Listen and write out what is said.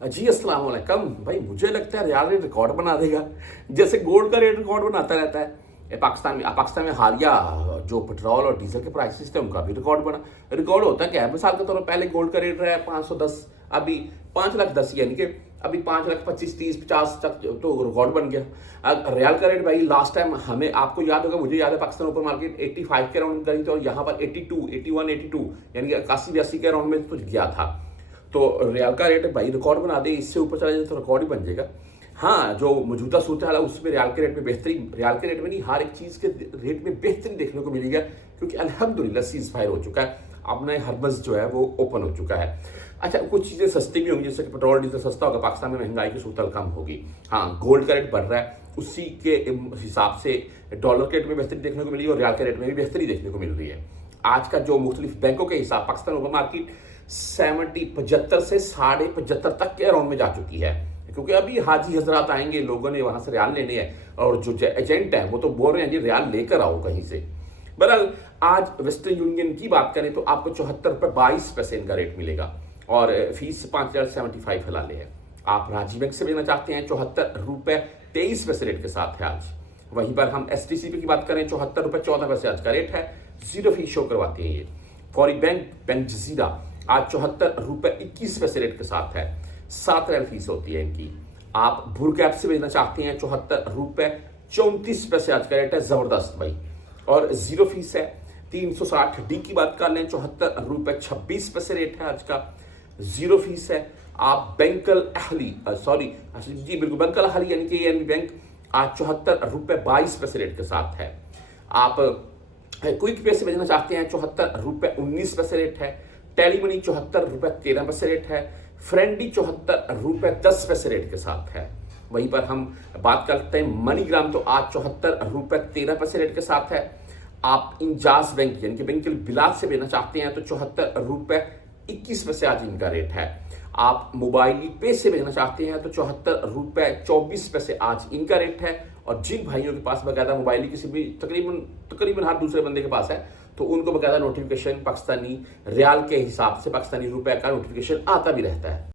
जी अस्सलाम वालेकुम भाई। मुझे लगता है रियाल रेट रिकॉर्ड बना देगा, जैसे गोल्ड का रेट रिकॉर्ड बनाता रहता है। पाकिस्तान में हालिया जो पेट्रोल और डीजल के प्राइसेस थे उनका भी रिकॉर्ड होता है क्या है। मिसाल के तौर पर पहले गोल्ड का रेट रहा है 510, अभी 5 लाख 10, यानी कि अभी 5 लाख 25 30 50 तक तो रिकॉर्ड बन गया। रियाल का रेट भाई लास्ट टाइम हमें, आपको याद होगा, मुझे याद है, पाकिस्तान ओपन मार्केट 85 के अराउंड करी थी और यहाँ पर 82 81 82 यानी कि 81 82 के अराउंड में कुछ गया था। तो रियाल का रेट भाई रिकॉर्ड बना दे, इससे ऊपर चला जाए तो रिकॉर्ड ही बन जाएगा। हाँ, जो मौजूदा सूरत हाल है उसमें रियाल के रेट में बेहतरी, रियाल के रेट में नहीं, हर एक चीज़ के रेट में बेहतरी देखने को मिलेगा, क्योंकि अल्हम्दुलिल्लाह सीज फायर हो चुका है, अपना हरबस जो है वो ओपन हो चुका है। अच्छा, कुछ चीज़ें सस्ती भी होंगी, जैसे कि पेट्रोल डीजल सस्ता होगा, पाकिस्तान में महंगाई की सूरत कम होगी। हाँ, गोल्ड का रेट बढ़ रहा है, उसी के हिसाब से डॉलर के रेट में बेहतरी देखने को मिली और रियाल के रेट में भी बेहतरी देखने को मिल रही है। आज का जो मुख्तलिफ बैंकों के हिसाब, पाकिस्तान ओपन मार्केट 75 से 75.5 तक के अराउंड में जा चुकी है, क्योंकि अभी हाजी हजरात आएंगे, लोगों ने वहां से रियाल लेने हैं और जो एजेंट है वो तो बोल रहे हैं जी रियाल लेकर आओ कहीं से। बहरहाल आज वेस्टर्न यूनियन की बात करें तो आपको 74 रुपये 22 पैसे इनका रेट मिलेगा और फीस 5,075 हलाले है। आप राजी बैंक से लेना चाहते हैं 74 रुपये 23 पैसे रेट के साथ है आज। वहीं पर हम STCP की बात करें 74 रुपये 14 पैसे आज का रेट है, जीरो फीस शो करवाते हैं ये। फौरी बैंक जजीरा आज 74 रुपये 21 पैसे रेट के साथ है, 7 रियाल फीस होती है इनकी। आप भूर कैप से भेजना चाहते हैं 74 रुपये 34 पैसे आज का रेट है, जबरदस्त भाई, और जीरो फीस है। 360D की बात कर लें 74 रुपये 26 पैसे रेट है आज का, जीरो फीस है। आप बैंकल अहली बिल्कुल बैंकल अहली यानी कि एनबी बैंक आज 74 रुपये 22 पैसे रेट के साथ है। आप क्विक पे से भेजना चाहते हैं 74 रुपये 19 पैसे रेट है। टेली मनी 74 रुपये 13 पैसे रेट है। फ्रेंडी 74 रुपये 10 पैसे रेट के साथ है। वहीं पर हम बात करते हैं मनीग्राम, तो आज 74 रुपये 13 पैसे रेट के साथ है। आप इंजाज बैंक यानी कि बैंक बिलात से भेजना चाहते हैं तो 74 रुपये 21 पैसे आज इनका रेट है। आप मोबाइल पे से भेजना चाहते हैं तो 74 रुपये 24 पैसे आज इनका रेट है। और जिन भाइयों के पास बकायदा मोबाइल किसी भी तकरीबन हर दूसरे बंदे के पास है तो उनको बकायदा नोटिफिकेशन पाकिस्तानी रियाल के हिसाब से, पाकिस्तानी रुपए का नोटिफिकेशन आता भी रहता है।